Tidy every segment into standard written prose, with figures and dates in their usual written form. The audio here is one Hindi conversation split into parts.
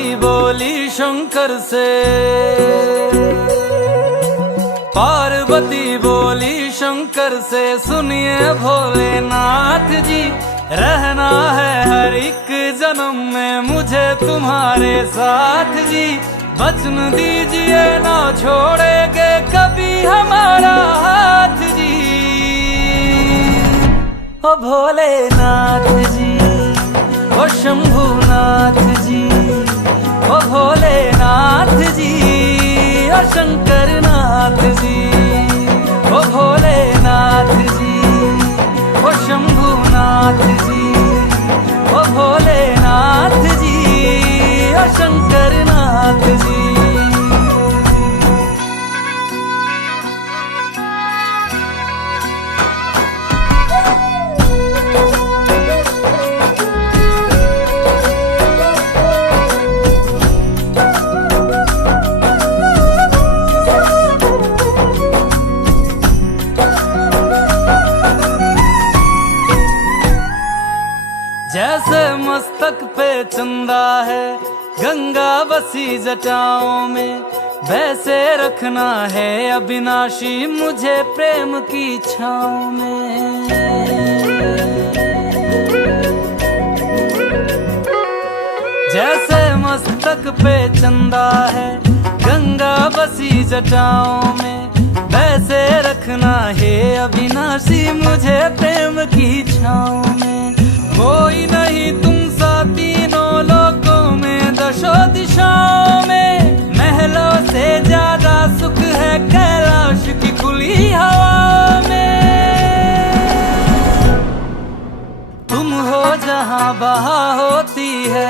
पार्वती बोली शंकर से, पार्वती बोली शंकर से, सुनिए भोलेनाथ जी, रहना है हर एक जन्म में मुझे तुम्हारे साथ जी। वचन दीजिए ना छोड़ेंगे कभी हमारा हाथ जी। ओ भोलेनाथ जी, ओ शंभुनाथ जी, ओ भोलेनाथ जी, ओ शंकरनाथ जी, ओ भोलेनाथ जी, ओ शंभुनाथ जी, ओ भोलेनाथ जी, ओ शंकरनाथ जी। जैसे मस्तक पे चंदा है गंगा बसी जटाओं में, वैसे रखना है अविनाशी मुझे प्रेम की छाँव में। जैसे मस्तक पे चंदा है गंगा बसी जटाओं में, वैसे रखना है अविनाशी मुझे प्रेम की छाँव में। कोई नहीं तुम सा तीनों लोकों में, दशों दिशाओं में, महलों से ज्यादा सुख है कैलाश की खुली हवा में। तुम हो जहां बहा होती है,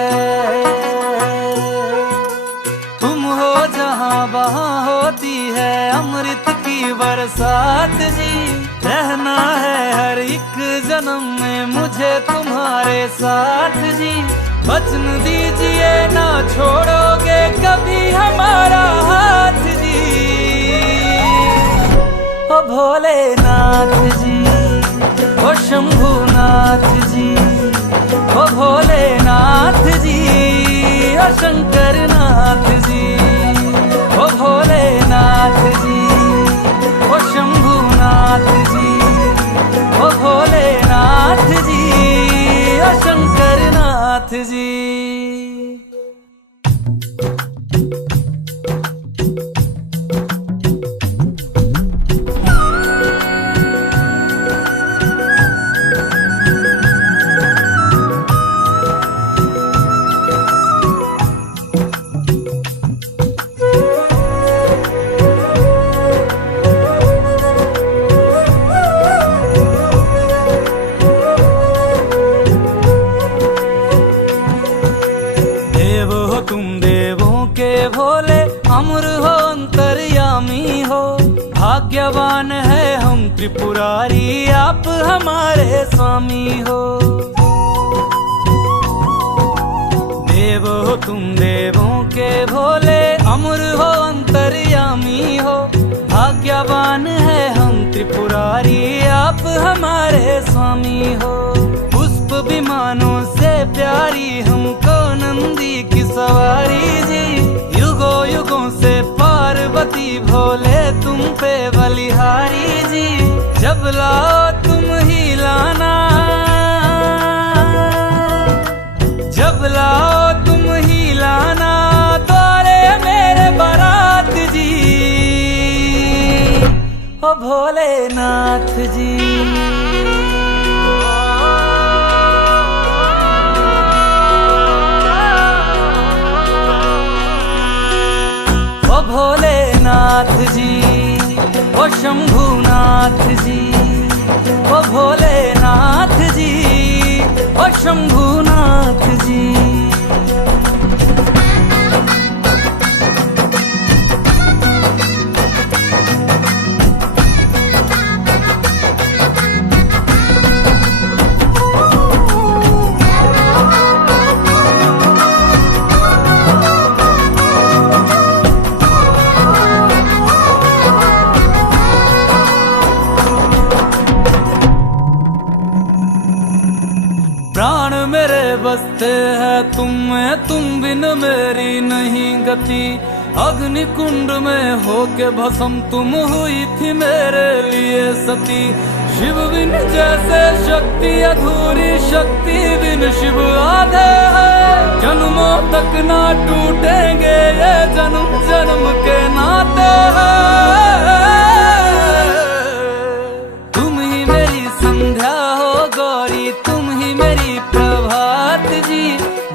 तुम हो जहां बहा होती है अमृत की बरसात जी। रहना है हर एक जन्म में मुझे तुम्हारे साथ जी। वचन दीजिए ना छोड़ोगे कभी हमारा हाथ जी। ओ भोलेनाथ जी, ओ शंभुनाथ जी, ओ भोलेनाथ जी, ओ शंकरनाथ जी, ओ भोलेनाथ जी, ओ शंभुनाथ जी, ओ भोलेनाथ जी, ओ शंकरनाथ जी। भोले अमर हो अंतर्यामी हो, भाग्यवान है हम त्रिपुरारी आप हमारे स्वामी हो। देव हो तुम देवों के भोले, अमर हो अंतर्यामी हो, भाग्यवान है हम त्रिपुरारी आप हमारे स्वामी हो। पुष्प विमानों से प्यारी हमको नंदी की सवारी जी, युगों युगों से पार्वती भोले तुम पे बलिहारी जी। जब लाओ तुम ही लाना, जब लाओ तुम ही लाना द्वारे मेरे बारात जी। ओ भोलेनाथ जी, भोलेनाथ जी, ओ शंभुनाथ जी, ओ भोलेनाथ जी, ओ शंभुनाथ जी। प्राण मेरे बसते है तुम में, तुम बिन मेरी नहीं गति। अग्नि कुंड में होके भस्म तुम हुई थी मेरे लिए सती। शिव बिन जैसे शक्ति अधूरी, शक्ति बिन शिव आधे है। जन्मों तक ना टूटेंगे ये जन्म जन्म के नाते हैं। तुम ही मेरी संध्या हो गौरी, तुम ही मेरी प्रभात जी।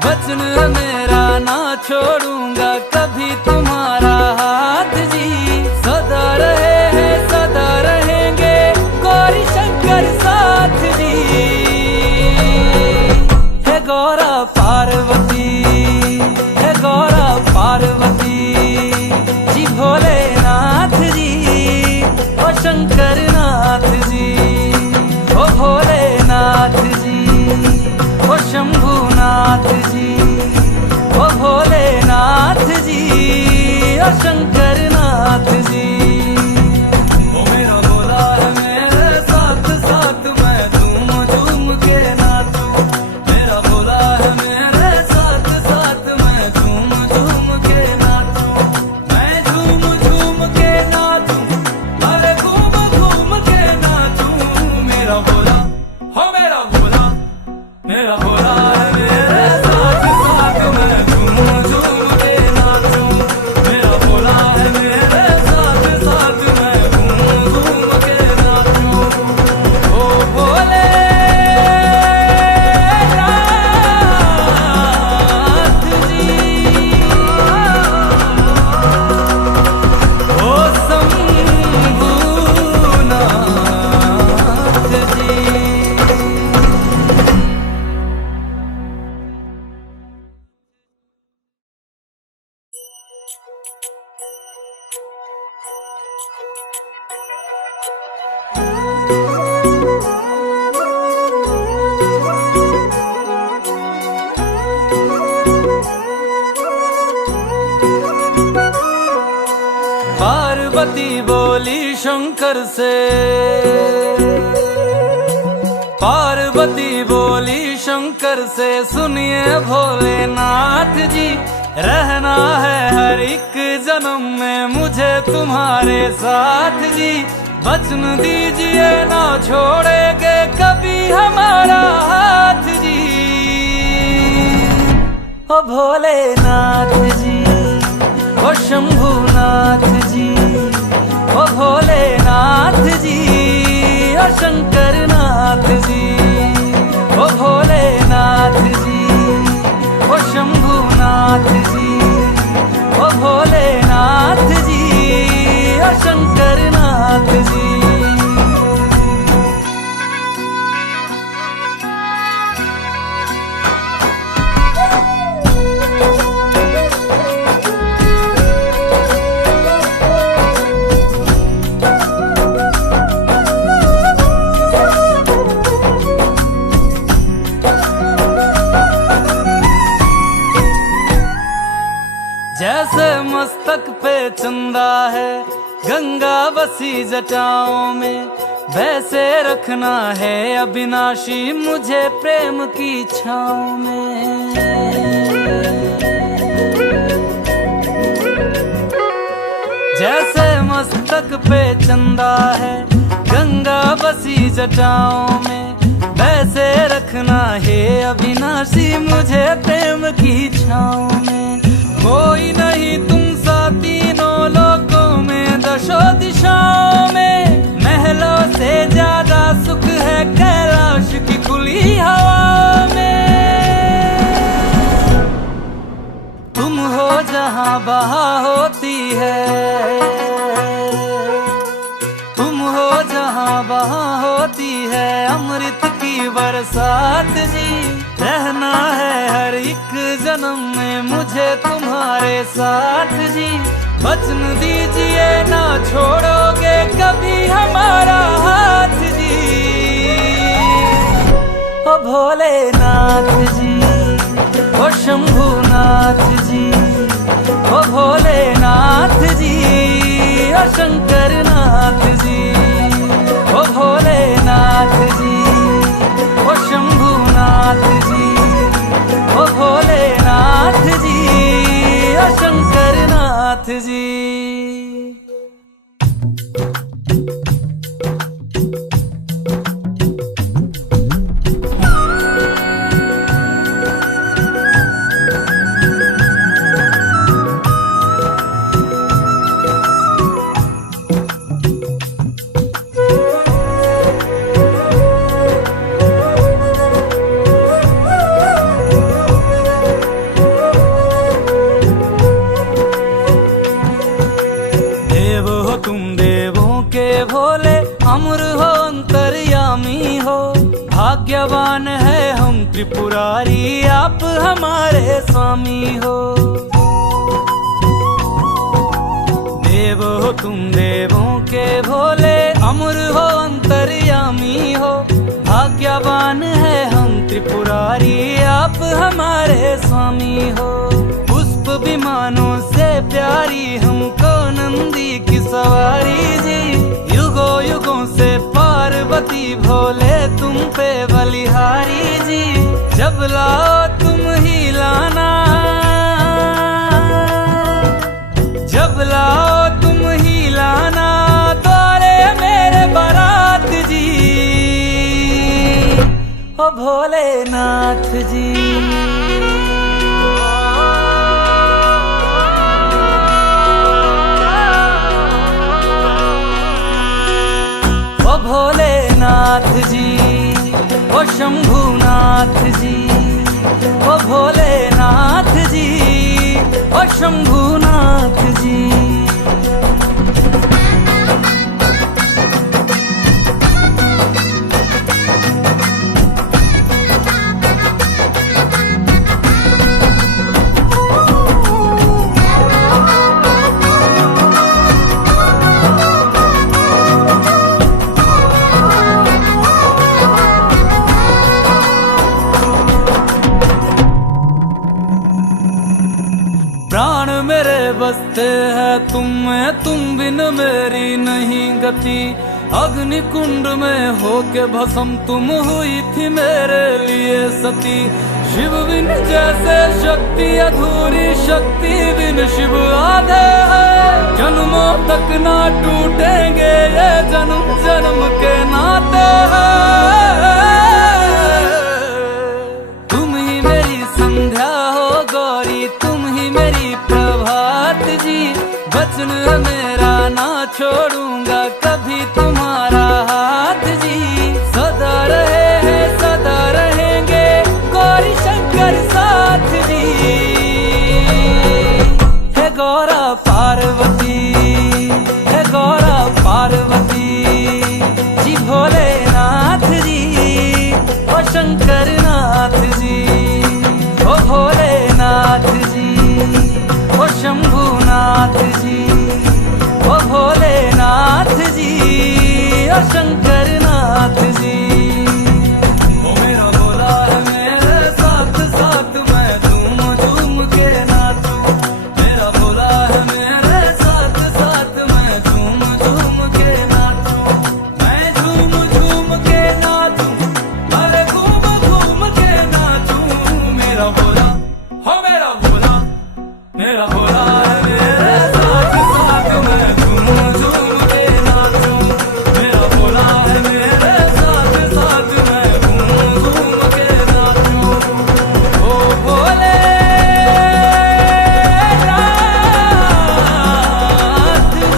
वचन मेरा ना छोड़ूंगा कभी तुम्हारा हाथ जी। सदा रहे हैं सदा रहेंगे गौरी शंकर साथ जी। हे गौरा पार्वती, हे गौरा पार्वती जी। भोलेनाथ जी ओ शंकर नाथ जी, ओ भोलेनाथ जी ओ शंभुनाथ जी, ओ भोलेनाथ जी ओ शंकर नाथ जी। ओ मेरा भोला है मेरे साथ साथ मैं झूम झूम के नाचूं। मेरा भोला है मेरे साथ साथ मैं झूम झूम के नाचूं। मैं झूम झूम के नाचूं, अरे घूम घूम के नाचूं। मेरा भोला हो मेरा भोला, मेरा भोला है मेरे साथ साथ मैं झूम झूम के नाचूं। मेरा भोला है मेरे साथ साथ मैं झूम झूम के नाचूं। ओ भोले नाथ जी, ओ शंभुनाथ जी। पार्वती बोली शंकर से, पार्वती बोली शंकर से सुनिए भोलेनाथ जी। रहना है हर एक जन्म में मुझे तुम्हारे साथ जी। वचन दीजिए ना छोड़ेंगे कभी हमारा हाथ जी। ओ भोलेनाथ जी ओ शंभुनाथ जी, ओ भोलेनाथ जी ओ शंकर नाथ जी, ओ भोलेनाथ जी ओ शंभुनाथ जी, ओ भोलेनाथ जी ओ शंकर नाथ जी। जैसे मस्तक पे चंदा है गंगा बसी जटाओं में, वैसे रखना है अविनाशी मुझे प्रेम की छाँव में। जैसे मस्तक पे चंदा है गंगा बसी जटाओं में, वैसे रखना है अविनाशी मुझे प्रेम की छाँव में। कोई नहीं तुम सा तीनों लोकों में दशों दिशाओं में। महलों से ज्यादा सुख है कैलाश की खुली हवा में। तुम हो जहाँ बहा होती है, तुम हो जहाँ बहा होती है अमृत की बरसात जी। रहना है हर एक जन्म में मुझे तुम्हारे साथ जी। वचन दीजिए ना छोड़ोगे कभी हमारा हाथ जी। ओ भोलेनाथ जी ओ शंभुनाथ जी, ओ भोलेनाथ जी ओ शंकर नाथ जी, ओ भोलेनाथ जी ओ शंभुनाथ जी, त्रिपुरारी, आप हमारे स्वामी हो। देव हो तुम देवों के भोले, अमर हो अंतर्यामी हो। भाग्यवान है हम त्रिपुरारी, आप हमारे स्वामी हो। पुष्प विमानों से प्यारी हमको नंदी की सवारी जी। युगों युगों से पार्वती भोले तुम पे बलिहारी जी। जब लाओ तुम ही लाना, जब लाओ तुम ही लाना, द्वारे मेरे बारात जी। ओ भोलेनाथ जी, ओ भोलेनाथ जी, ओ शंभुनाथ जी, ओ भोलेनाथ जी, ओ शंभुनाथ जी। प्राण मेरे बसते हैं तुम में, तुम बिन मेरी नहीं गति। अग्नि कुंड में होके भस्म तुम हुई थी मेरे लिए सती। शिव बिन जैसे शक्ति अधूरी, शक्ति बिन शिव आधे है। जन्मों तक ना टूटेंगे ये जन्म जन्म के नाते हैं। तुम ही मेरी संध्या हो गौरी, तुम ही मेरी प्रभात जी। वचन है मेरा ना छोड़ूंगा कभी तुम्हारा हाथ जी। सदा रहे हैं सदा रहेंगे गौरी शंकर साथ जी। हे गौरा पार्वती, हे गौरा पार्वती जी। भोलेनाथ जी, ओ शंकरनाथ जी, ओ भोलेनाथ जी, ओ शंभुनाथ जी, ओ भोलेनाथ जी, ओ शंकरनाथ जी। ओ मेरा भोला है मेरे साथ साथ, मैं झूम झूम के नाचूं। मेरा भोला है मेरे साथ साथ, मैं झूम झूम के नाचूं। मैं झूम झूम के नाचूं, अरे घूम घूम के नाचूं। मेरा भोला हो मेरा भोला, मेरा भोला है मेरे साथ साथ, मैं झूम झूम के नाचूं। मेरा भोला है मेरे साथ साथ, मैं झूम झूम के नाचूं। ओ भोलेनाथ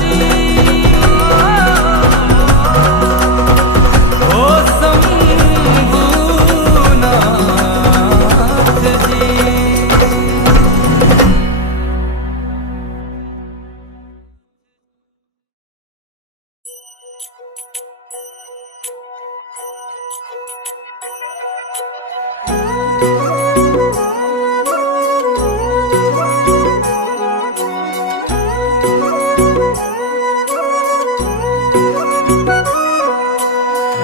जी, ओ शंभुनाथ जी।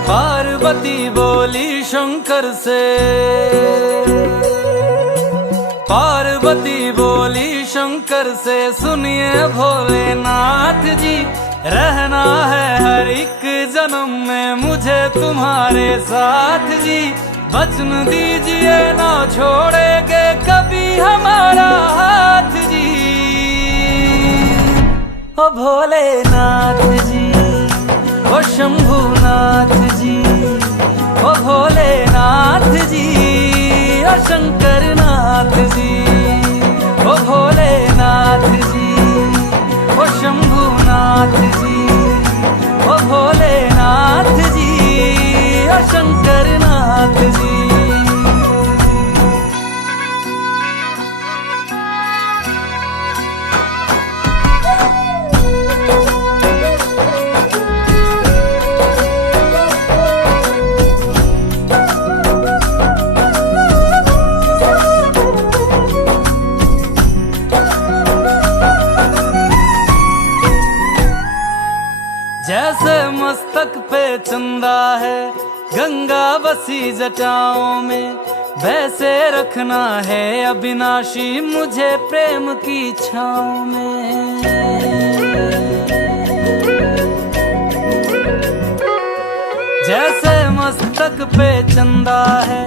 पार्वती बोली शंकर से, पार्वती बोली शंकर से, सुनिए भोलेनाथ जी। रहना है हर एक जन्म में मुझे तुम्हारे साथ जी। वचन दीजिए ना छोड़ेंगे कभी हमारा हाथ जी। ओ भोलेनाथ जी, ओ शंभुनाथ जी, ओ भोलेनाथ जी, ओ शंकरनाथ जी। ओ भोलेनाथ जी, ओ शंभुनाथ जी, ओ भोलेनाथ जी, ओ शंकरनाथ जी। मस्तक पे चंदा है, गंगा बसी जटाओं में, वैसे रखना है अविनाशी मुझे प्रेम की छाँव में। जैसे मस्तक पे चंदा है,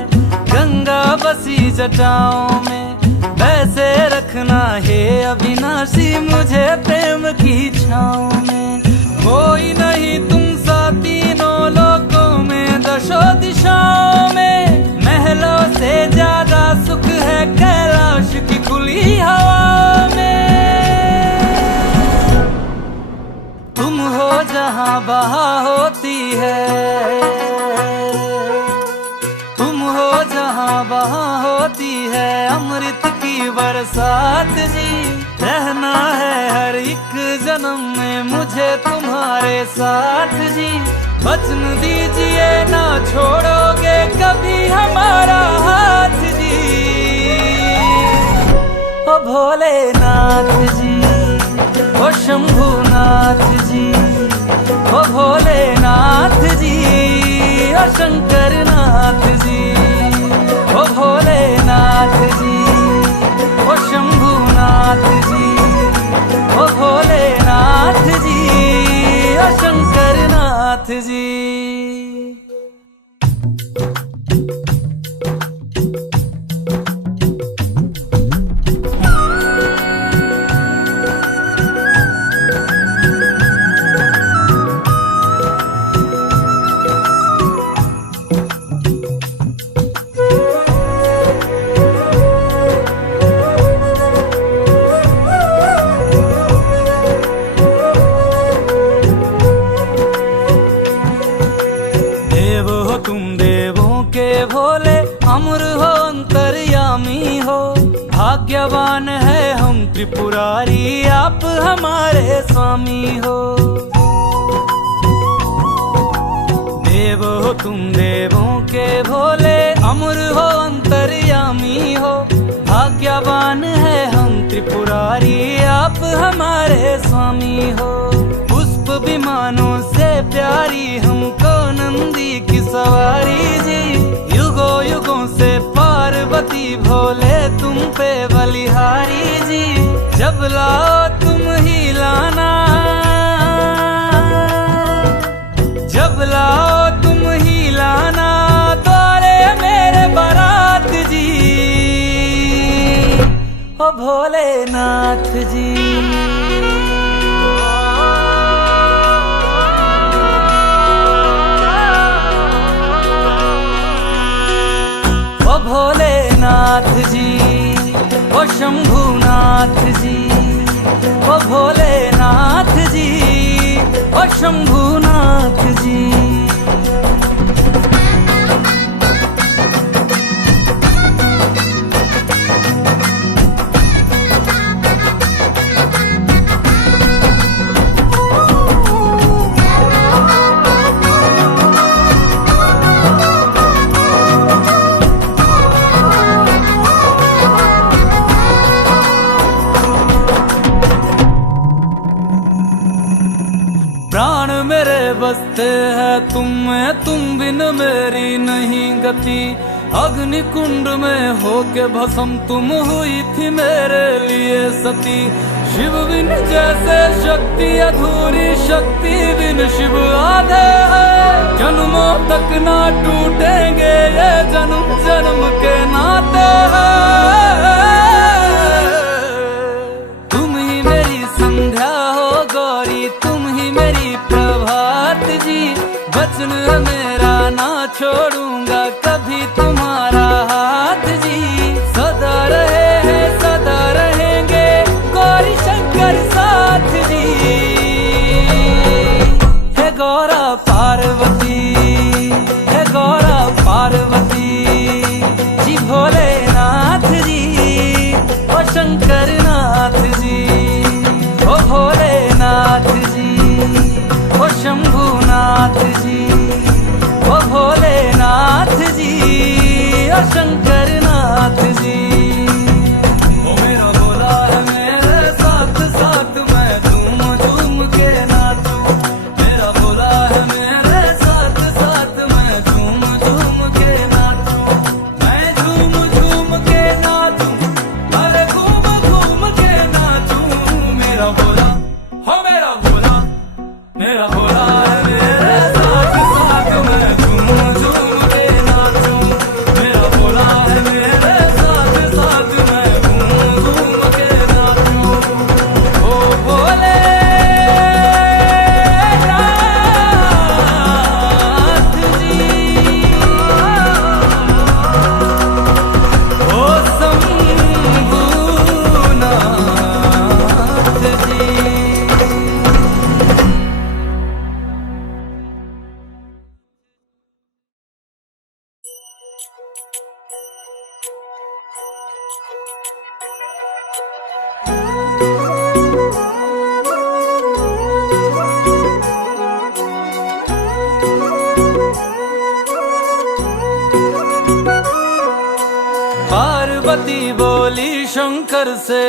गंगा बसी जटाओं में, वैसे रखना है अविनाशी मुझे प्रेम की छाँव में। कोई नहीं तुम सा तीनों लोकों में, दशों दिशाओं में, महलों से ज्यादा सुख है कैलाश की खुली हवा में। तुम हो जहाँ बहा होती है, तुम हो जहाँ बहा होती है अमृत की बरसात जी। रहना है हर एक जन्म में मुझे तुम्हारे साथ जी। वचन दीजिए ना छोड़ोगे कभी हमारा हाथ जी। ओ भोलेनाथ जी, ओ शंभुनाथ जी, ओ भोलेनाथ जी, ओ शंकरनाथ जी, ओ भोलेनाथ जी, ओ शंभुनाथ जी, ओ भोलेनाथ जी, ओ शंकरनाथ जी। भोले अमर हो अंतर्यामी हो, भाग्यवान है हम त्रिपुरारी आप हमारे स्वामी हो। देव हो तुम देवों के भोले, अमर हो अंतर्यामी हो, भाग्यवान है हम त्रिपुरारी आप हमारे स्वामी हो। पुष्प विमानों से प्यारी हमको नंदी की सवारी जी, युगों युगों से पार्वती भोले तुम पे बलिहारी जी। जब लाओ तुम ही लाना, जब लाओ तुम ही लाना द्वारे मेरे बारात जी। ओ भोलेनाथ जी, भोलेनाथ जी, ओ शंभुनाथ जी, ओ भोलेनाथ जी, ओ शंभुनाथ जी। प्राण मेरे बसते हैं तुम में, तुम बिन मेरी नहीं गति। अग्नि कुंड में होके भस्म तुम हुई थी मेरे लिए सती। शिव बिन जैसे शक्ति अधूरी, शक्ति बिन शिव आधे है। जन्मों तक ना टूटेंगे ये जन्म जन्म के नाते हैं। तुम ही मेरी संध्या हो गौरी, तुम ही मेरी प्रभात जी। वचन मेरा ना छोड़ूंगा कभी तुम्हारा हाथ जी। सदा रहे हैं सदा रहेंगे गौरी शंकर साथ जी। हे गौरा पार्वती, हे गौरा पार्वती जी। भोलेनाथ जी, ओ शंकरनाथ जी, ओ भोलेनाथ जी, ओ शंभुनाथ जी, ओ भोलेनाथ जी, ओ शंकरनाथ जी। ओ मेरा भोला है मेरे साथ साथ मैं झूम झूम के नाचूं। मेरा भोला है मेरे पार्वती बोली शंकर से,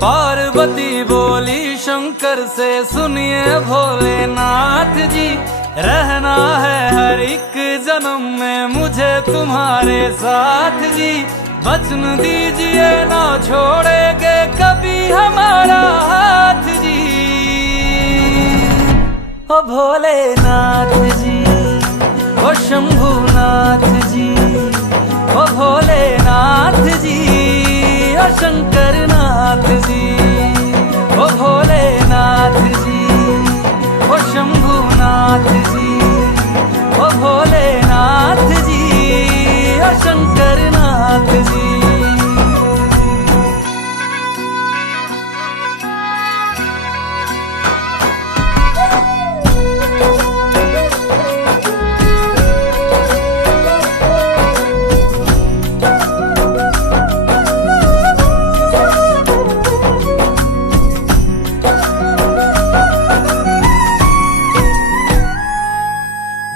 पार्वती बोली शंकर से, सुनिए भोलेनाथ जी, रहना है हर एक जन्म में मुझे तुम्हारे साथ जी। वचन दीजिए ना छोड़ेंगे कभी हमारा हाथ जी। ओ भोलेनाथ जी, ओ शंभुनाथ जी, ओ भोलेनाथ जी, ओ शंकरनाथ जी, ओ भोलेनाथ जी, ओ शंभुनाथ जी, ओ भोलेनाथ जी, ओ शंकरनाथ जी।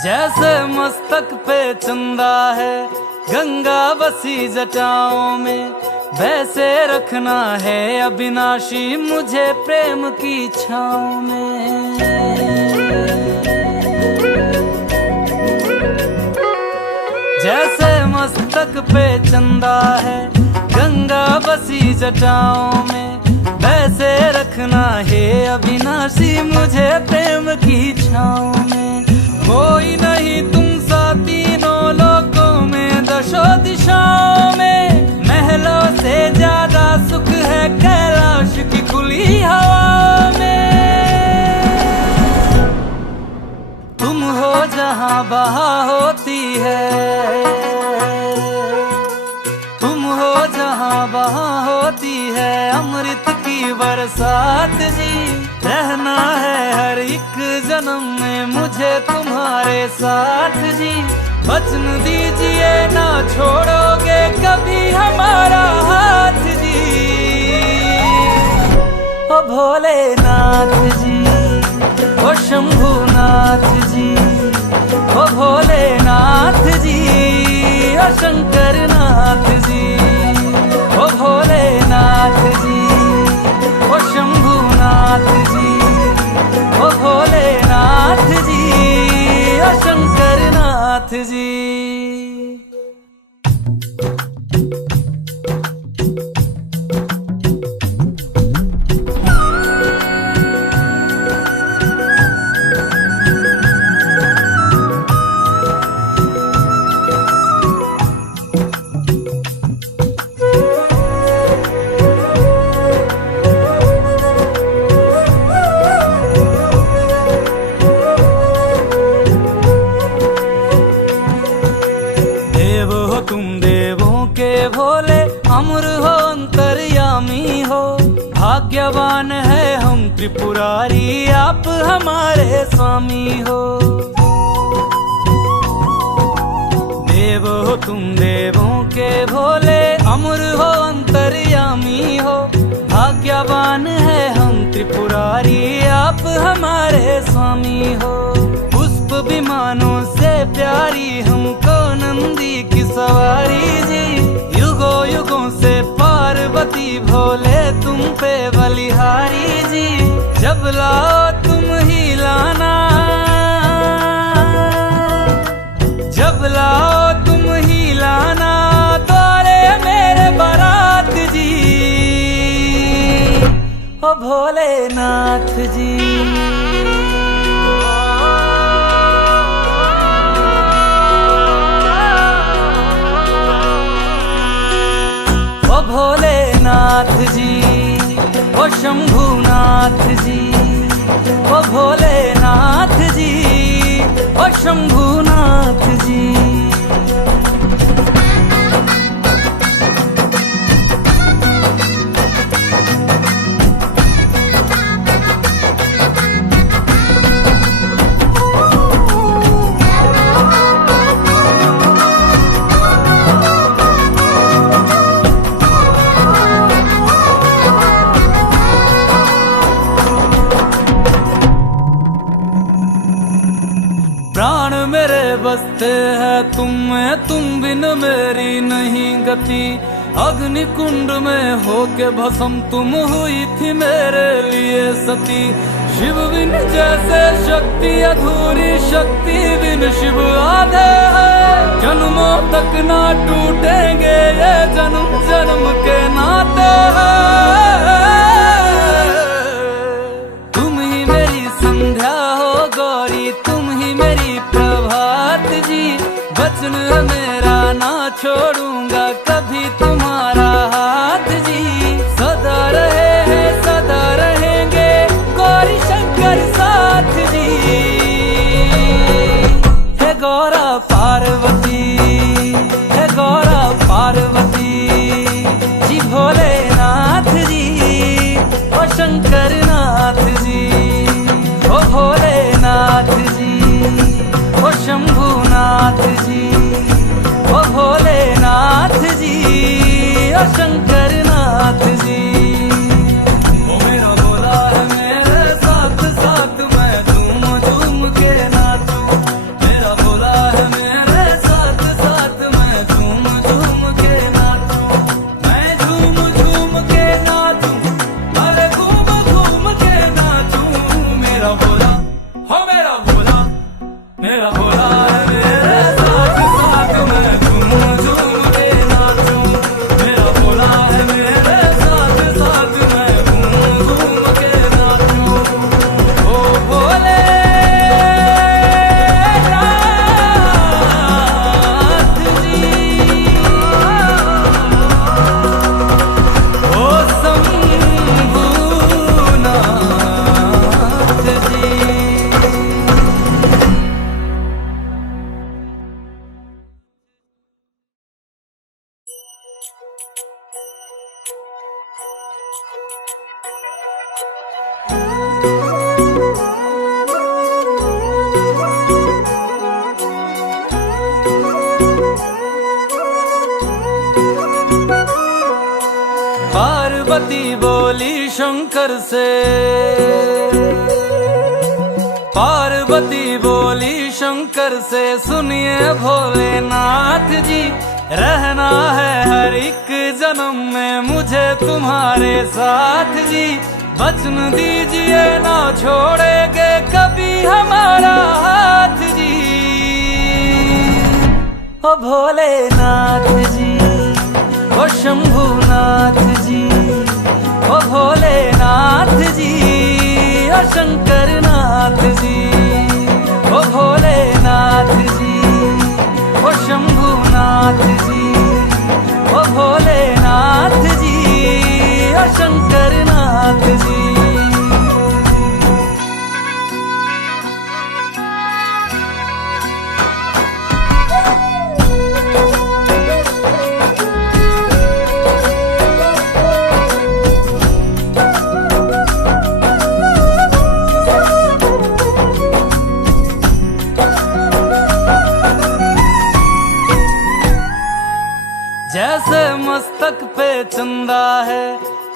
जैसे मस्तक पे चंदा है गंगा बसी जटाओं में, वैसे रखना है अविनाशी मुझे प्रेम की छाँव में। जैसे मस्तक पे चंदा है गंगा बसी जटाओं में, वैसे रखना है अविनाशी मुझे प्रेम की छाँव में। कोई नहीं तुम सा तीनों लोकों में, दशों दिशाओं में, महलों से ज्यादा सुख है कैलाश की खुली हवा में। तुम हो जहां बहा होती है, तुम हो जहां बहा होती है अमृत की बरसात जी। रहना है हर एक जन्म में मुझे तुम्हारे साथ जी। वचन दीजिए ना छोड़ोगे कभी हमारा हाथ जी। ओ भोलेनाथ जी, ओ शंभुनाथ जी, ओ भोलेनाथ जी, ओ शंकरनाथ जी, ओ भोलेनाथ जी, ओ शंभुनाथ जी, ओ भोलेनाथ जी, ओ शंकरनाथ जी। भोले अमर हो अंतर्यामी हो, भाग्यवान है हम त्रिपुरारी आप हमारे स्वामी हो। देव हो तुम देवों के भोले, अमर हो अंतर्यामी हो, भाग्यवान है हम त्रिपुरारी आप हमारे स्वामी हो। पुष्प विमानों से प्यारी हमको नंदी की सवारी जी, युगों युगों से पार्वती भोले तुम पे बलिहारी जी। जब लाओ तुम ही लाना, जब लाओ तुम ही लाना द्वारे मेरे बारात जी। ओ भोलेनाथ जी, ओ भोलेनाथ जी, ओ शंभुनाथ जी, ओ भोलेनाथ जी, ओ शंभुनाथ जी। कहते हैं तुम में, तुम बिन मेरी नहीं गति। अग्नि कुंड में होके भस्म तुम हुई थी मेरे लिए सती। शिव बिन जैसे शक्ति अधूरी, शक्ति बिन शिव आधे है। जन्मों तक ना टूटेंगे ये जन्म जन्म के नाते हैं। तुम ही मेरी संध्या हो गौरी, तुम ही मेरी प्रभात जी। वचन मेरा ना छोड़ूंगा कभी तुम्हारा हाथ जी। सदा रहे हैं सदा रहेंगे गौरी शंकर साथ जी। हे गौरा पार्वती, हे गौरा पार्वती जी। भोलेनाथ जी ओ शंकर नाथ जी, ओ भोलेनाथ जी ओ शंभुनाथ जी, ओ भोलेनाथ जी ओ शंकर नाथ जी। ओ मेरा भोला है मेरे साथ साथ, मैं झूम झूम के नाचूं। मेरा भोला है मेरे साथ साथ, मैं झूम झूम के नाचूं। मैं झूम झूम के नाचूं, अरे घूम घूम के नाचूं। मेरा भोला हो मेरा भोला, मेरा भोला है मेरे साथ साथ, मैं झूम झूम के नाचूं। मेरा भोला है मेरे साथ साथ, मैं झूम झूम के नाचूं। ओ भोले नाथ जी, ओ शंभुनाथ जी। पार्वती बोली शंकर से, पार्वती बोली शंकर से, सुनिए भोलेनाथ जी। रहना है हर एक जन्म में मुझे तुम्हारे साथ जी। वचन दीजिए ना छोड़ेंगे कभी हमारा हाथ जी। ओ भोलेनाथ जी ओ शंभुनाथ जी, ओ भोलेनाथ जी ओ शंकर नाथ जी, ओ भोलेनाथ जी ओ शंभुनाथ जी, ओ भोलेनाथ जी ओ शंकर नाथ जी। जैसे मस्तक पे चंदा है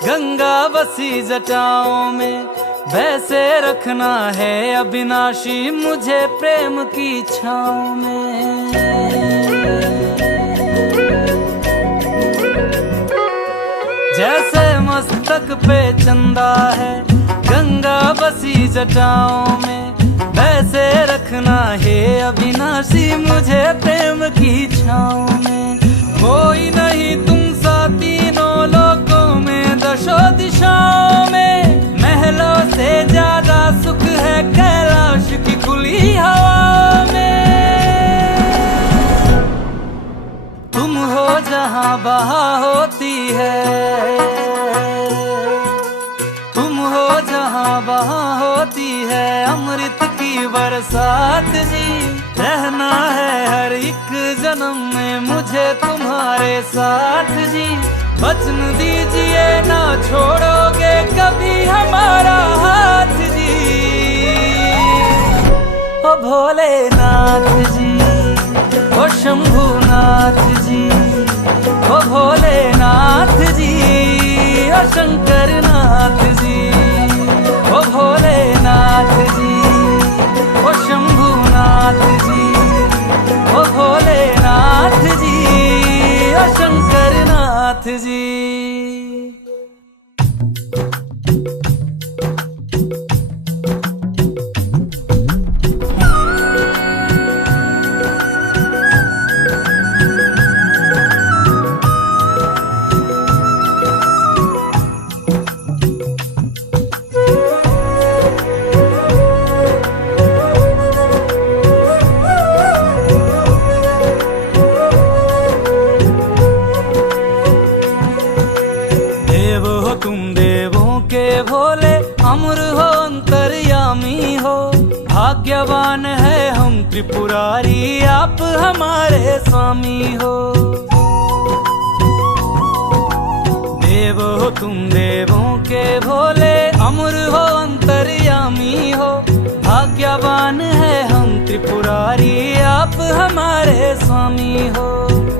गंगा बसी जटाओं में, वैसे रखना है अविनाशी मुझे प्रेम की छाँव में। जैसे मस्तक पे चंदा है गंगा बसी जटाओं में, वैसे रखना है अविनाशी मुझे प्रेम की छाँव में। कोई नहीं तुम सा तीनों लोकों में, दशों दिशाओं में। महलों से ज्यादा सुख है कैलाश की खुली हवा में। तुम हो जहां बहा होती है, तुम हो जहां बहा होती है अमृत की बरसात जी। रहना है हर एक जन्म में मुझे तुम्हारे साथ जी। वचन दीजिए ना छोड़ोगे कभी हमारा हाथ जी। ओ भोलेनाथ जी ओ शंभुनाथ जी, ओ भोलेनाथ जी ओ शंकर नाथ जी, ओ भोलेनाथ जी ओ शंभुनाथ जी, ओ भाग्यवान है हम त्रिपुरारी, आप हमारे स्वामी हो। देव हो तुम देवों के भोले, अमर हो अंतर्यामी हो। भाग्यवान है हम त्रिपुरारी, आप हमारे स्वामी हो।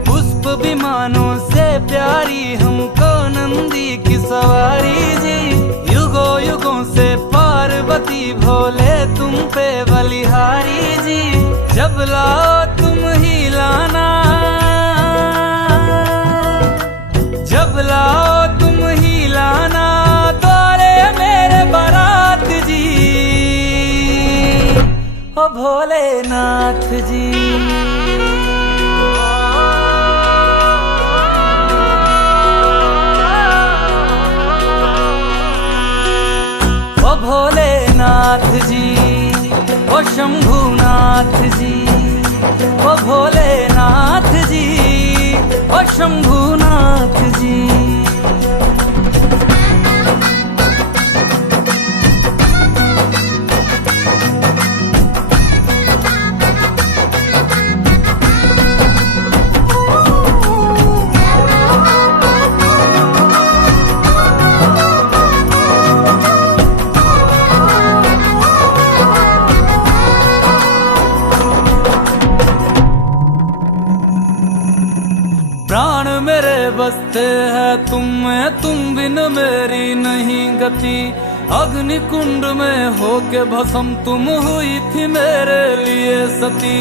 पुष्प विमानों से प्यारी हमको नंदी की सवारी जी, युगों युगों से पार्वती भोले तुम पे बलिहारी जी। जब लाओ तुम ही लाना, जब लाओ तुम ही लाना, द्वारे मेरे बारात जी, ओ भोलेनाथ जी। ओ भोलेनाथ जी, ओ शंभुनाथ जी, ओ भोलेनाथ जी, ओ शंभुनाथ जी। प्राण मेरे बसते हैं तुम में, तुम बिन मेरी नहीं गति। अग्नि कुंड में होके भस्म तुम हुई थी मेरे लिए सती।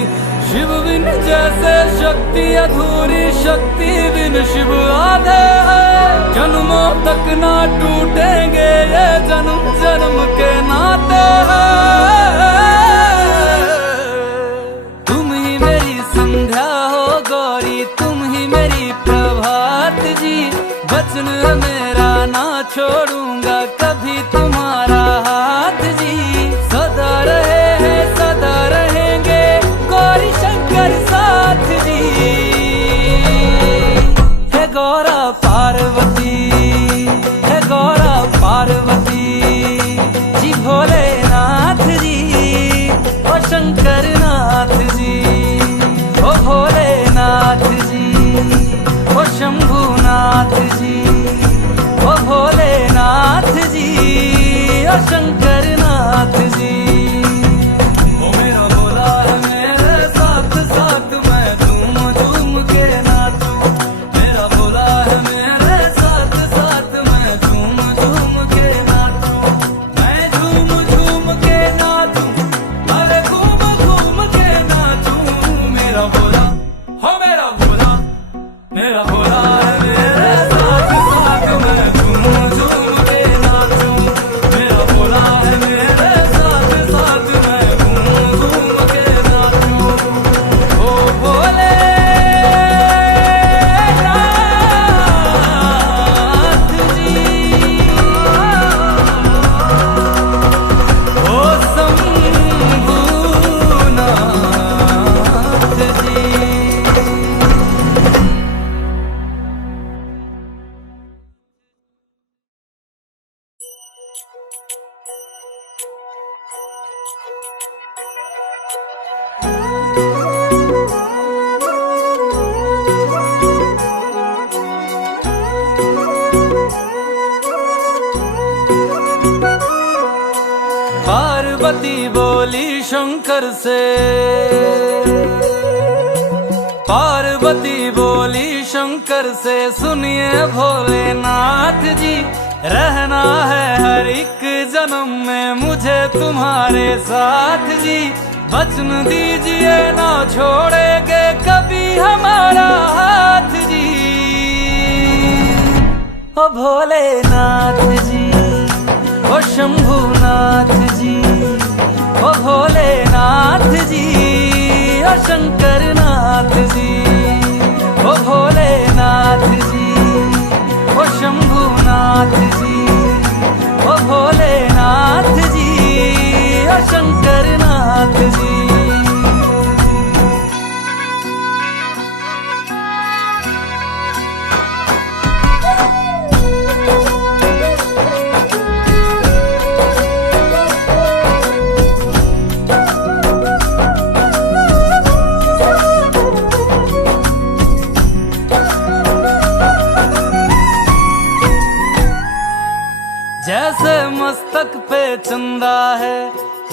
शिव बिन जैसे शक्ति अधूरी, शक्ति बिन शिव आधे है। जन्मों तक ना टूटेंगे ये जन्म जन्म के नाते हैं। तुम ही मेरी संध्या हो गौरी, तुम ही मेरी प्रभात जी। वचन मेरा ना छोड़ूंगा कभी तुम्हारा हाथ जी। सदा रहे हैं सदा रहेंगे गौरी शंकर साथ जी। हे गौरा पार्वती, हे गौरा पार्वती जी। भोलेनाथ जी, ओ शंकर नाथ जी, ओ भोलेनाथ जी, ओ शंभुनाथ जी, ओ भोलेनाथ जी, ओ शंकर नाथ जी। ओ मेरा भोला है मेरे साथ साथ, मैं झूम झूम के नाचूं। मेरा भोला है मेरे साथ साथ, मैं झूम झूम के नाचूं। मैं झूम झूम के नाचूं, अरे घूम घूम के नाचूं। मेरा भोला हो मेरा भोला, मेरा भोला है मेरे साथ साथ, मैं झूम झूम के नाचूं। मेरा भोला है मेरे साथ साथ, मैं झूम झूम के नाचूं। ओ भोलेनाथ जी, ओ शंभुनाथ जी। पार्वती बोली शंकर से, पार्वती बोली शंकर से, सुनिए भोलेनाथ जी। रहना है हर एक जन्म में मुझे तुम्हारे साथ जी। वचन दीजिए ना छोड़ेंगे कभी हमारा हाथ जी। ओ भोलेनाथ जी, ओ शंभुनाथ जी, ओ भोलेनाथ जी, ओ शंकर नाथ जी। ओ भोलेनाथ जी, ओ शंभुनाथ जी, ओ भोलेनाथ जी, ओ शंकर नाथ जी। जैसे मस्तक पे चंदा है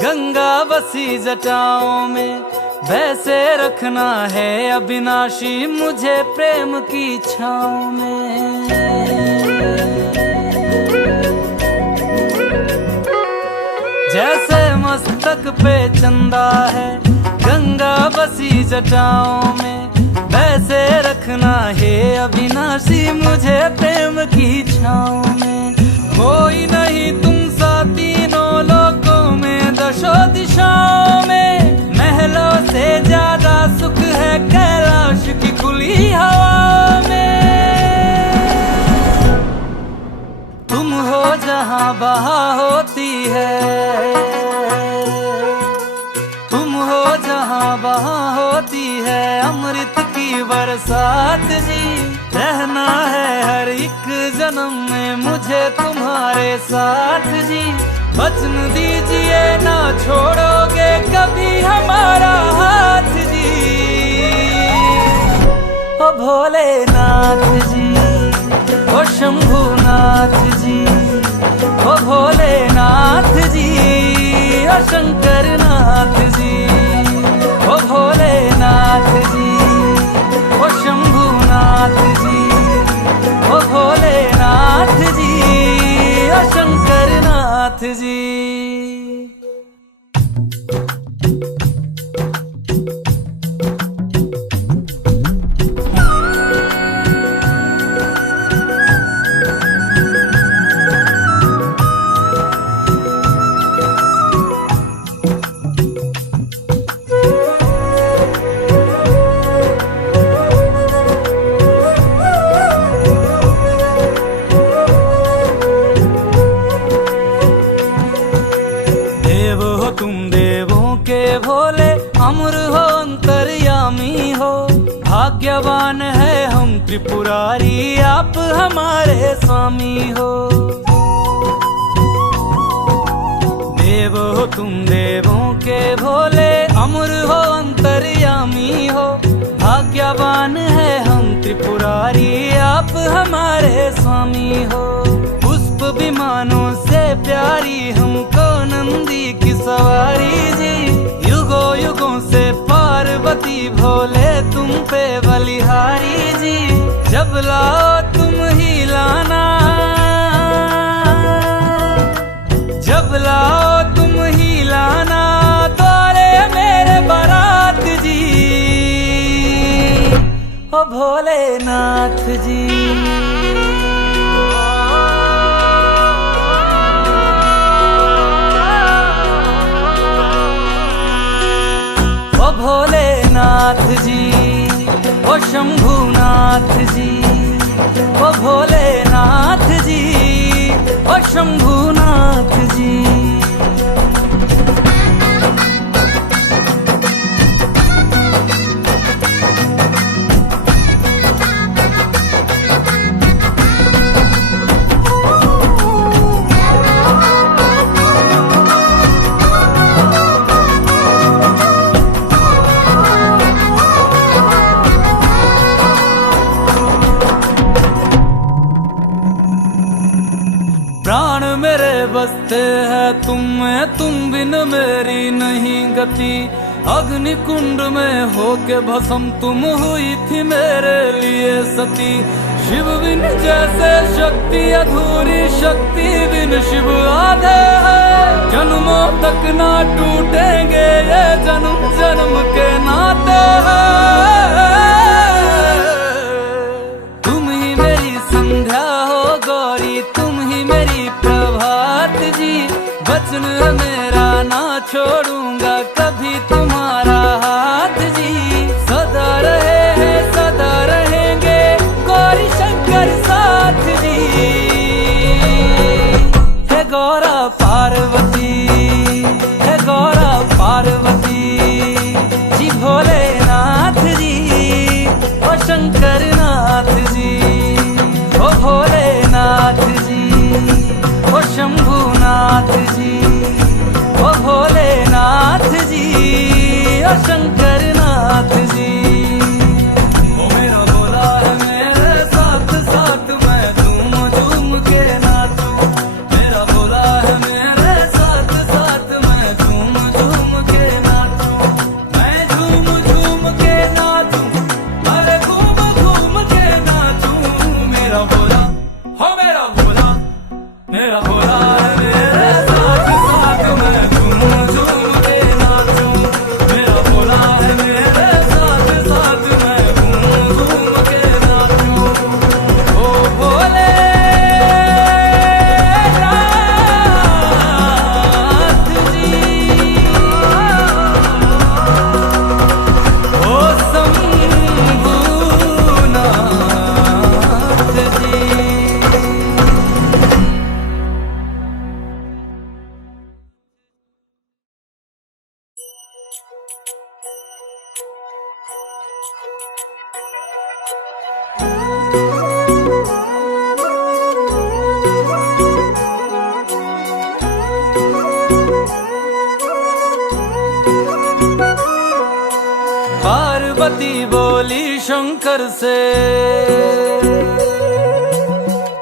गंगा बसी जटाओं में, वैसे रखना है अविनाशी मुझे प्रेम की छाँव में। जैसे मस्तक पे चंदा है गंगा बसी जटाओं में, वैसे रखना है अविनाशी मुझे प्रेम की छाँव में। कोई नहीं तुम सा तीनों लोकों में दशो दिशाओं में, महलों से ज्यादा सुख है कैलाश की खुली हवा में। तुम हो जहां बहा होती है, तुम हो जहां बहा होती है अमृत की बरसात जी। रहना है हर एक जन्म में मुझे तुम्हारे साथ जी। वचन दीजिए ना छोड़ोगे कभी हमारा हाथ जी। ओ भोलेनाथ जी, ओ शंभुनाथ जी, ओ भोलेनाथ जी, ओ शंकरनाथ जी, ओ भोलेनाथ जी, ओ शंभुनाथ जी, ओ भोलेनाथ जी, ओ शंकरनाथ जी। भोले अमर हो अंतर्यामी हो, भाग्यवान है हम त्रिपुरारी आप हमारे स्वामी हो। देव हो तुम देवों के भोले अमर हो अंतर्यामी हो, भाग्यवान है हम त्रिपुरारी आप हमारे स्वामी हो। पुष्प विमानों से प्यारी हमको नंदी की सवारी जी, युगों युगों से पार्वती भोले तुम पे बलिहारी जी। जब लाओ तुम ही लाना, जब लाओ तुम ही लाना द्वारे मेरे बारात जी। ओ भोलेनाथ जी, भोलेनाथ जी, ओ शंभुनाथ जी, ओ भोलेनाथ जी, ओ शंभुनाथ जी। प्राण मेरे बसते हैं तुम में, तुम बिन मेरी नहीं गति। अग्नि कुंड में होके भस्म तुम हुई थी मेरे लिए सती। शिव बिन जैसे शक्ति अधूरी, शक्ति बिन शिव आधे है। जन्मों तक ना टूटेंगे ये जन्म जन्म के नाते हैं। तुम ही मेरी संध्या हो गौरी, तुम ही मेरी प्रभात जी। वचन मेरा ना छोड़ूंगा कभी तुम्हारा हाथ जी। सदा रहे हैं सदा रहेंगे गौरी शंकर साथ जी। हे गौरा पार्वती, हे गौरा पार्वती जी। भोलेनाथ जी, ओ शंकरनाथ जी, ओ भोलेनाथ जी, ओ शंभुनाथ जी, ओ भोलेनाथ जी, ओ शंकरनाथ जी। ओ मेरा भोला है मेरे साथ साथ मैं झूम झूम के नाचूं। मेरा भोला शंकर से,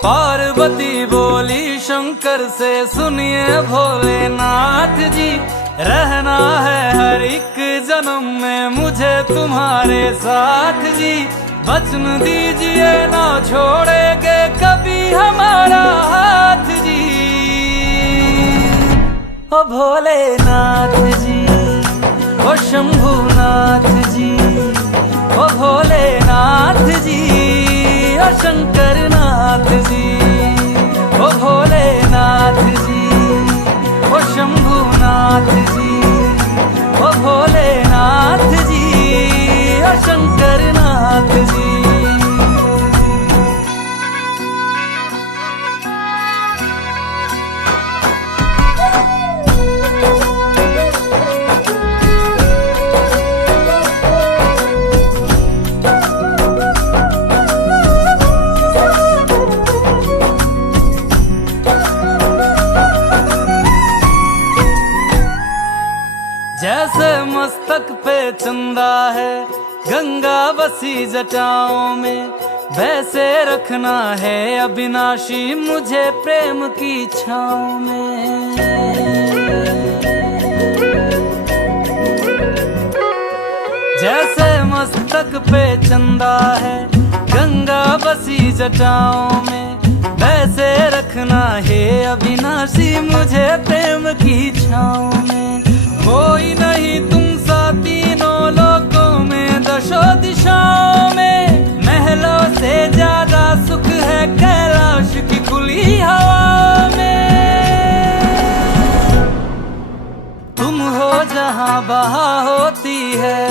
पार्वती बोली शंकर से, सुनिए भोलेनाथ जी, रहना है हर एक जन्म में मुझे तुम्हारे साथ जी। वचन दीजिए ना छोड़ेंगे कभी हमारा हाथ जी। ओ भोलेनाथ जी, ओ शंभुनाथ जी, ओ भोलेनाथ जी, ओ शंकरनाथ जी, ओ भोलेनाथ जी, ओ शंभुनाथ जी, ओ भोलेनाथ जी, ओ शंकरनाथ जी। जैसे मस्तक पे चंदा है गंगा बसी जटाओं में, वैसे रखना है अविनाशी मुझे प्रेम की छाँव में। जैसे मस्तक पे चंदा है गंगा बसी जटाओं में, वैसे रखना है अविनाशी मुझे प्रेम की छाँव में। कोई नहीं तुम सा तीनों लोकों में, दशों दिशाओं में, महलों से ज्यादा सुख है कैलाश की खुली हवा में। तुम हो जहां बहा होती है,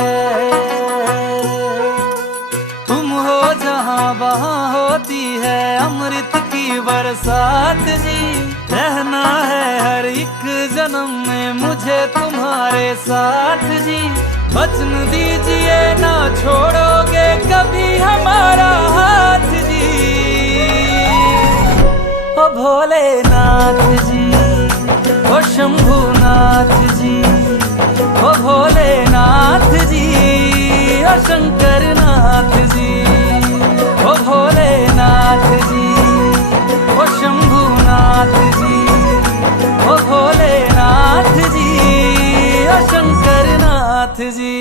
तुम हो जहां बहा होती है अमृत की बरसात जी। रहना है हर एक जन्म में मुझे तुम्हारे साथ जी। वचन दीजिए ना छोड़ोगे कभी हमारा हाथ जी। ओ भोलेनाथ जी, ओ शंभुनाथ जी, ओ भोलेनाथ जी, ओ शंकरनाथ जी, ओ भोलेनाथ जी, ओ शंभुनाथ जी, ओ भोलेनाथ जी, ओ शंकरनाथ जी।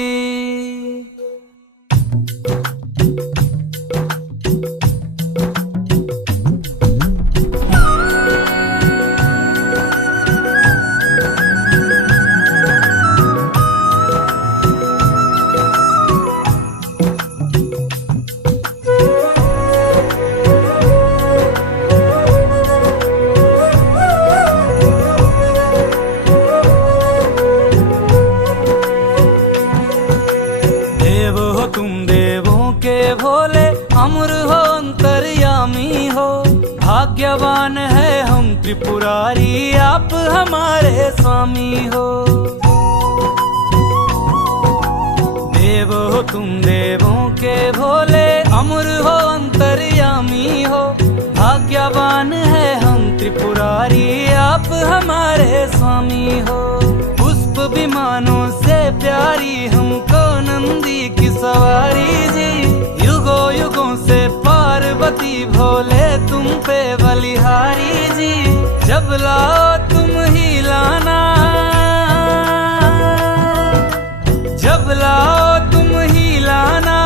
भोले अमर हो अंतर्यामी हो, भाग्यवान है हम त्रिपुरारी आप हमारे स्वामी हो। देव हो तुम देवों के भोले, अमर हो अंतर्यामी हो, भाग्यवान है हम त्रिपुरारी आप हमारे स्वामी हो। पुष्प विमानों से प्यारी हमको नंदी की सवारी जी, युगों युगों से पार्वती भोले तुम पे बलिहारी जी। जब लाओ तुम ही लाना, जब लाओ तुम ही लाना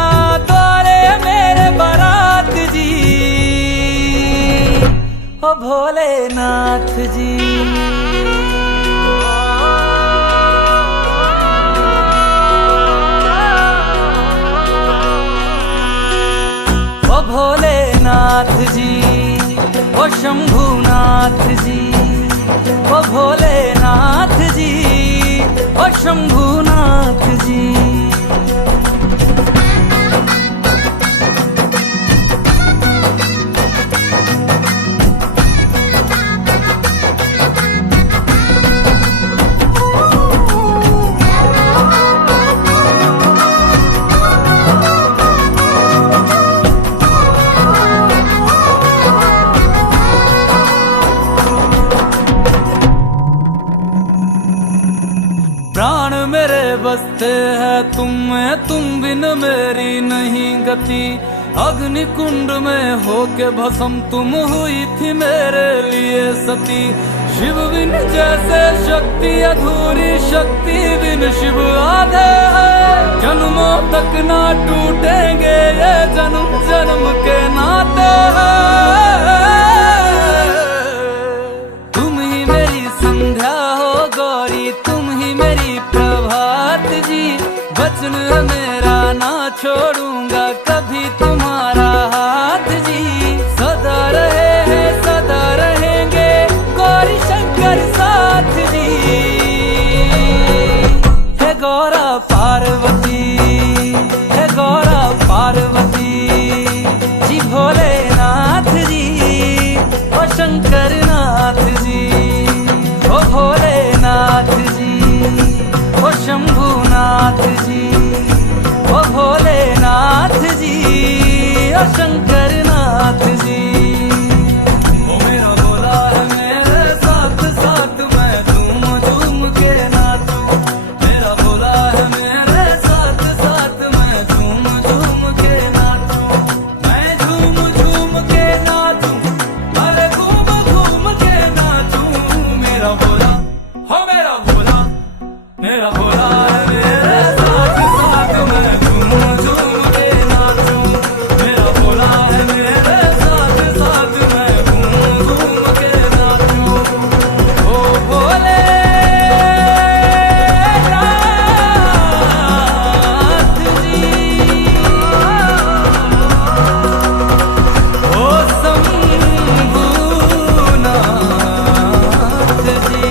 द्वारे मेरे बारात जी। ओ भोलेनाथ जी, भोलेनाथ जी, ओ शंभुनाथ जी, ओ भोलेनाथ जी, ओ शंभुनाथ जी। प्राण मेरे बसते हैं तुम में, तुम बिन मेरी नहीं गति। अग्नि कुंड में होके भस्म तुम हुई थी मेरे लिए सती। शिव बिन जैसे शक्ति अधूरी, शक्ति बिन शिव आधे है। जन्मों तक ना टूटेंगे ये जन्म जन्म के नाते हैं। तुम ही मेरी संध्या हो गौरी, तुम ही मेरी प्रभात जी। वचन है मेरा ना छोड़ूंगा कभी तुम्हारा हाथ जी। सदा रहे हैं सदा रहेंगे गौरी शंकर साथ जी। हे गौरा पार्वती, हे गौरा पार्वती जी। भोलेनाथ जी ओ शंकर नाथ जी, ओ भोलेनाथ जी ओ शंभुनाथ जी, ओ भोलेनाथ जी ओ शंकर नाथ जी। ओ मेरा भोला है मेरे साथ साथ मैं झूम झूम के नाचूं। मेरा भोला है मेरे साथ साथ मैं झूम झूम के नाचूं। मैं झूम झूम के नाचूं, अरे घूम घूम के नाचूं। मेरा भोला हो मेरा भोला, मेरा भोला है मेरे साथ साथ मैं झूम झूम के नाचूं। मेरा भोला है मेरे साथ साथ मैं झूम झूम के नाचूं। ओ भोलेनाथ जी, ओ शंभुनाथ जी।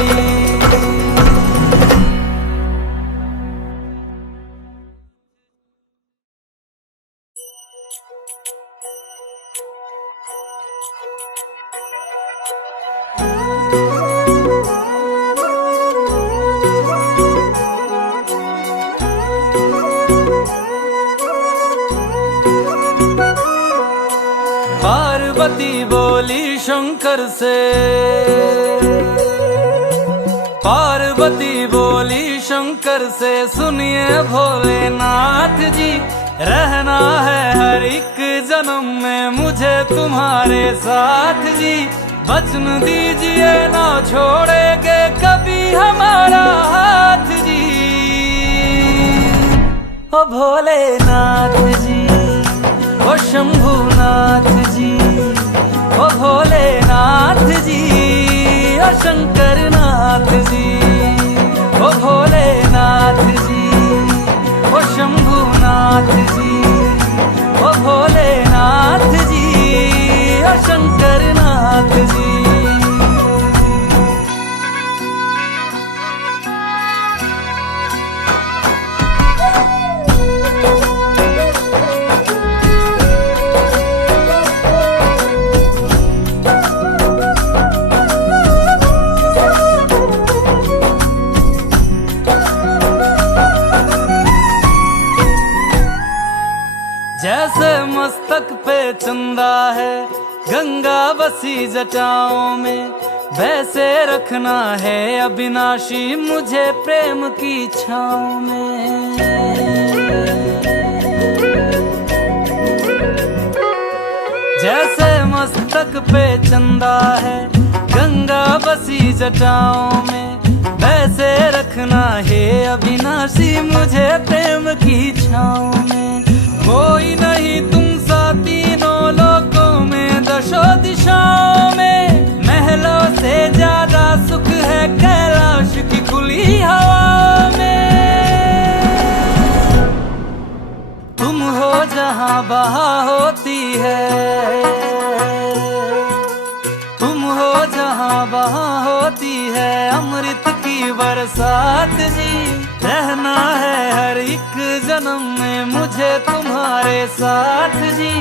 पार्वती बोली शंकर से, पार्वती बोली शंकर से सुनिए भोलेनाथ जी। रहना है हर एक जन्म में मुझे तुम्हारे साथ जी। वचन दीजिए ना छोड़ेंगे कभी हमारा हाथ जी। ओ भोलेनाथ जी ओ शंभुनाथ जी, ओ भोलेनाथ जी ओ शंकर नाथ जी। ओ भोलेनाथ जी ओ शंभुनाथ जी, ओ भोलेनाथ जी ओ शंकर नाथ जी। जैसे मस्तक पे चंदा है गंगा बसी जटाओं में, वैसे रखना है अविनाशी मुझे प्रेम की छाँव में। जैसे मस्तक पे चंदा है गंगा बसी जटाओं में, वैसे रखना है अविनाशी मुझे प्रेम की छाँव में। कोई नहीं तुम सा तीनों लोकों में दशों दिशाओं में। महलों से ज्यादा सुख है कैलाश की खुली हवा में। तुम हो जहाँ बहा होती है, तुम हो जहाँ बहा होती है अमृत की बरसात जी। रहना है हर एक जन्म में मुझे तुम्हारे साथ जी।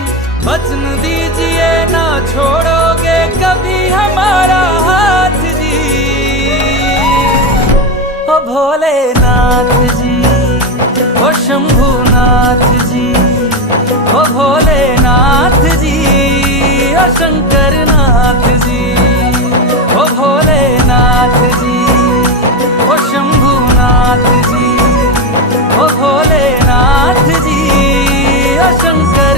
वचन दीजिए ना छोड़ोगे कभी हमारा हाथ जी। ओ भोलेनाथ जी ओ शंभुनाथ जी, ओ भोलेनाथ जी ओ शंकर नाथ जी। ओ भोलेनाथ जी ओ शंभुनाथ जी, ओ भोलेनाथ जी ओ शंकर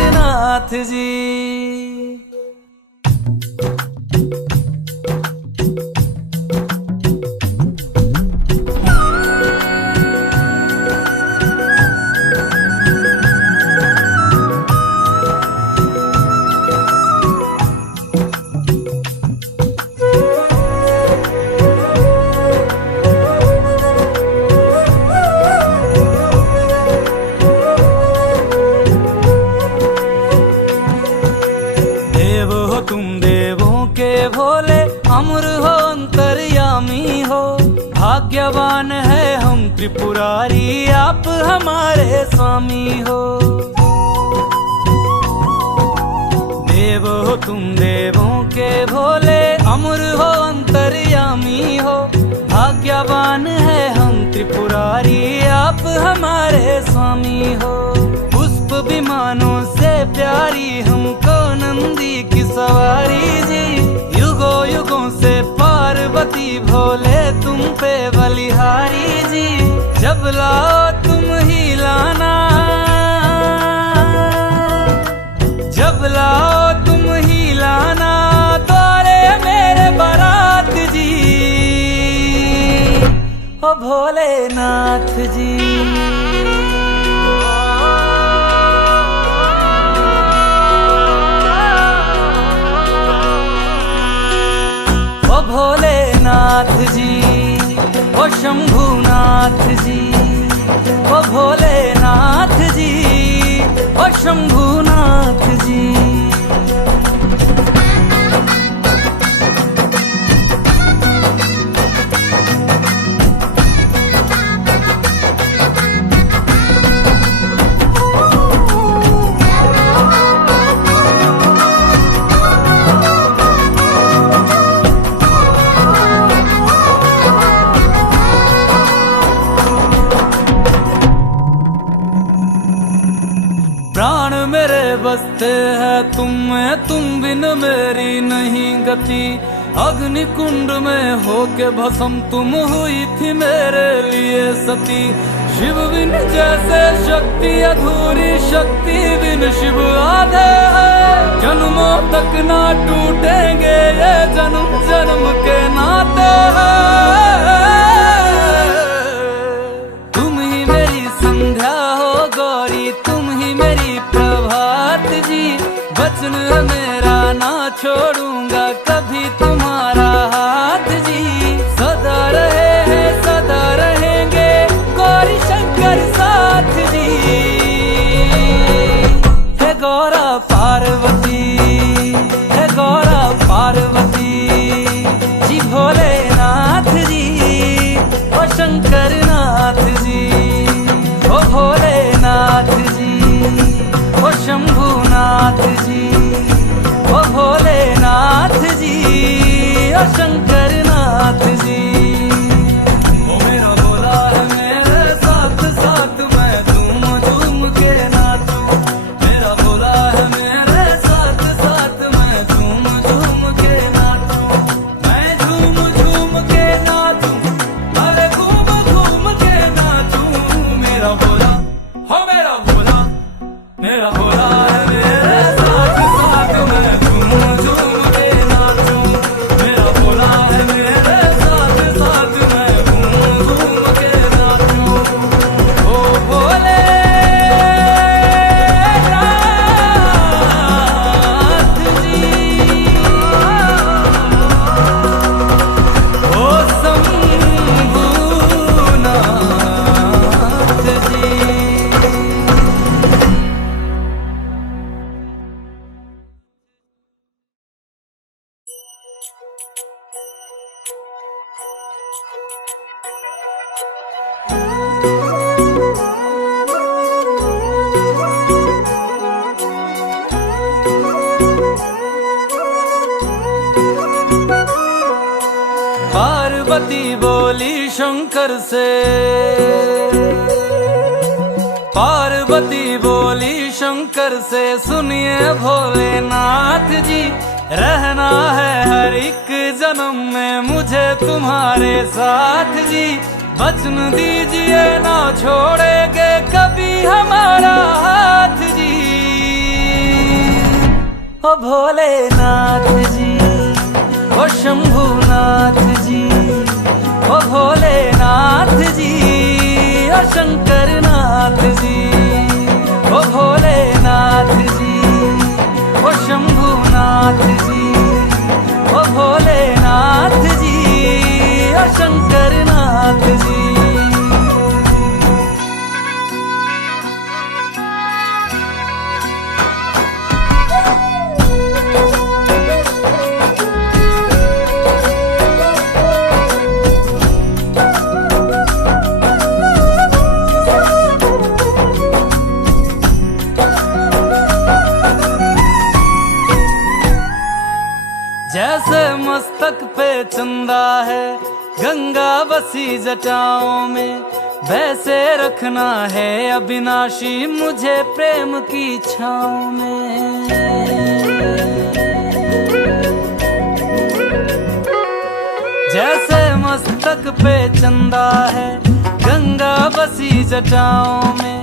अमर हो अंतर्यामी हो, भाग्यवान है हम त्रिपुरारी, आप हमारे स्वामी हो। देव हो तुम देवों के भोले, अमर हो अंतर्यामी हो, भाग्यवान है हम त्रिपुरारी, आप हमारे स्वामी हो। पुष्प विमानों से प्यारी हमको नंदी की सवारी जी, युगों युगों से पार्वती भोले तुम पे बलिहारी जी। जब लाओ तुम ही लाना, जब लाओ तुम ही लाना, द्वारे मेरे बारात जी, ओ भोलेनाथ जी। भोलेनाथ जी, ओ शंभुनाथ जी, ओ भोलेनाथ जी, ओ शंभुनाथ जी। प्राण मेरे बसते हैं तुम में, तुम बिन मेरी नहीं गति। अग्नि कुंड में होके भस्म तुम हुई थी मेरे लिए सती। शिव बिन जैसे शक्ति अधूरी, शक्ति बिन शिव आधे है। जन्मों तक ना टूटेंगे ये जन्म जन्म के नाते हैं। तुम ही मेरी संध्या हो गौरी, तुम ही मेरी प्रभात जी। वचन है मेरा ना छोड़ूंगा कभी तुम्हारा हाथ जी। सदा रहे हैं सदा रहेंगे गौरी शंकर साथ जी। हे गौरा पार्वती, हे गौरा पार्वती जी। भोलेनाथ जी, ओ शंकर नाथ जी, ओ भोलेनाथ जी, ओ शंभुनाथ जी, ओ भोलेनाथ जी, ओ शंकर नाथ जी। ओ मेरा भोला है मेरे साथ साथ, मैं झूम झूम के नाचूं। मेरा भोला है मेरे साथ साथ, मैं झूम झूम के नाचूं। मैं झूम झूम के नाचूं, अरे घूम घूम के नाचूं। मेरा भोला हो मेरा भोला, मेरा भोला है मेरे साथ साथ, मैं झूम झूम के नाचूं। मेरा भोला है मेरे साथ साथ, मैं झूम झूम के नाचूं। ओ भोलेनाथ जी, ओ शंभुनाथ जी। पार्वती बोली शंकर से, पार्वती बोली शंकर से, सुनिए भोलेनाथ जी। रहना है हर एक जन्म में मुझे तुम्हारे साथ जी। वचन दीजिए ना छोड़ेंगे कभी हमारा हाथ जी। ओ भोलेनाथ जी, ओ शंभुनाथ जी, ओ भोलेनाथ जी, ओ शंकरनाथ जी, ओ भोलेनाथ जी, ओ शंभुनाथ जी, ओ भोलेनाथ जी, ओ शंकरनाथ जी। जैसे मस्तक पे चंदा है गंगा बसी जटाओं में, वैसे रखना है अविनाशी मुझे प्रेम की छाँव में। जैसे मस्तक पे चंदा है गंगा बसी जटाओं में,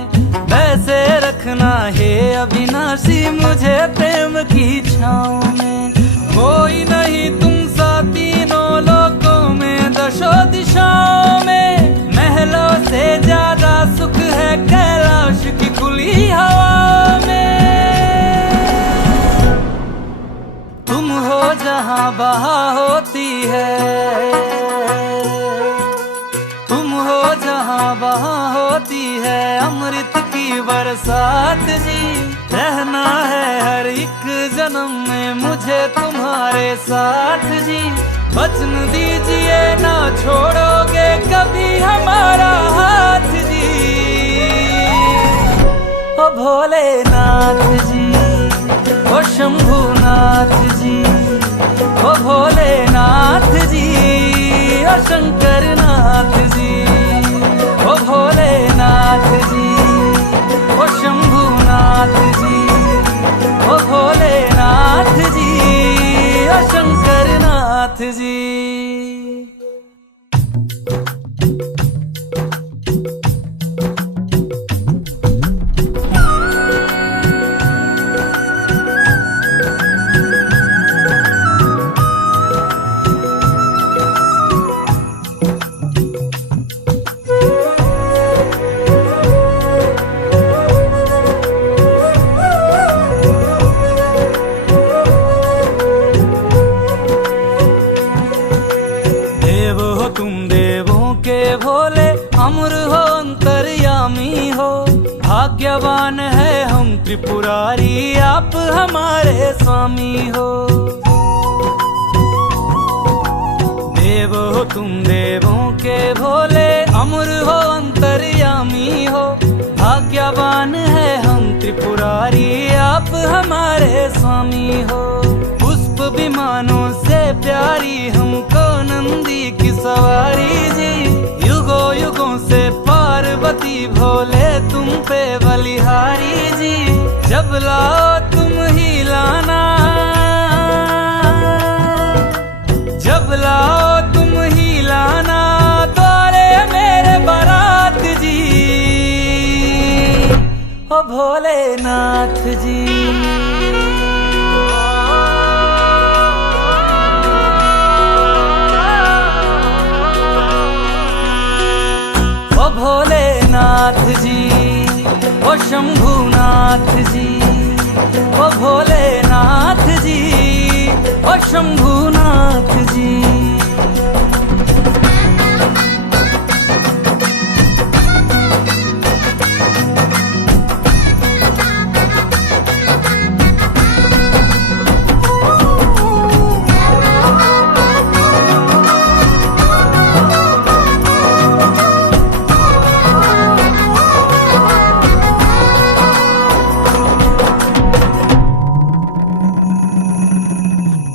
वैसे रखना है अविनाशी मुझे प्रेम की छाँव में। कोई नहीं तुम सा तीनों लोकों में, दशों दिशाओं में, महलों से ज्यादा सुख है कैलाश की खुली हवा में। तुम हो जहां बहा होती है, तुम हो जहां बहा होती है अमृत की बरसात जी। रहना है हर एक जन्म में मुझे तुम्हारे साथ जी। वचन दीजिए ना छोड़ोगे कभी हमारा हाथ जी। ओ भोलेनाथ जी, ओ शंभुनाथ जी, ओ भोलेनाथ जी, ओ शंकरनाथ जी, ओ भोलेनाथ जी, ओ शंभुनाथ जी, ओ भोलेनाथ जी, ओ शंकरनाथ जी। भोले अमर हो अंतर्यामी हो, भाग्यवान है हम त्रिपुरारी आप हमारे स्वामी हो। देव हो तुम देवों के भोले अमर हो अंतर्यामी हो, भाग्यवान है हम त्रिपुरारी आप हमारे स्वामी हो। पुष्प विमानों से प्यारी हमको नंदी की सवारी जी, युगों युगों से पार्वती भोले तुम पे बलिहारी जी। जब लाओ तुम ही लाना, जब लाओ तुम ही लाना द्वारे मेरे बारात जी। ओ भोलेनाथ जी, ओ भोलेनाथ जी, ओ शंभुनाथ जी, ओ भोलेनाथ जी, ओ शंभुनाथ जी।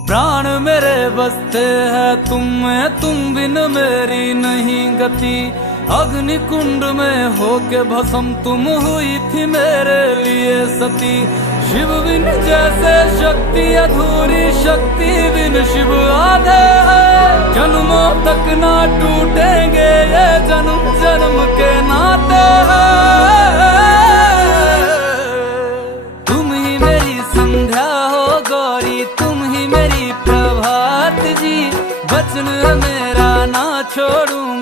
प्राण मेरे बसते हैं तुम में, तुम बिन मेरी नहीं गति। अग्नि कुंड में होके भस्म तुम हुई थी मेरे लिए सती। शिव बिन जैसे शक्ति अधूरी, शक्ति बिन शिव आधे है। जन्मों तक ना टूटेंगे ये जन्म जन्म के नाते हैं। तुम ही मेरी संध्या हो गो छोड़ूं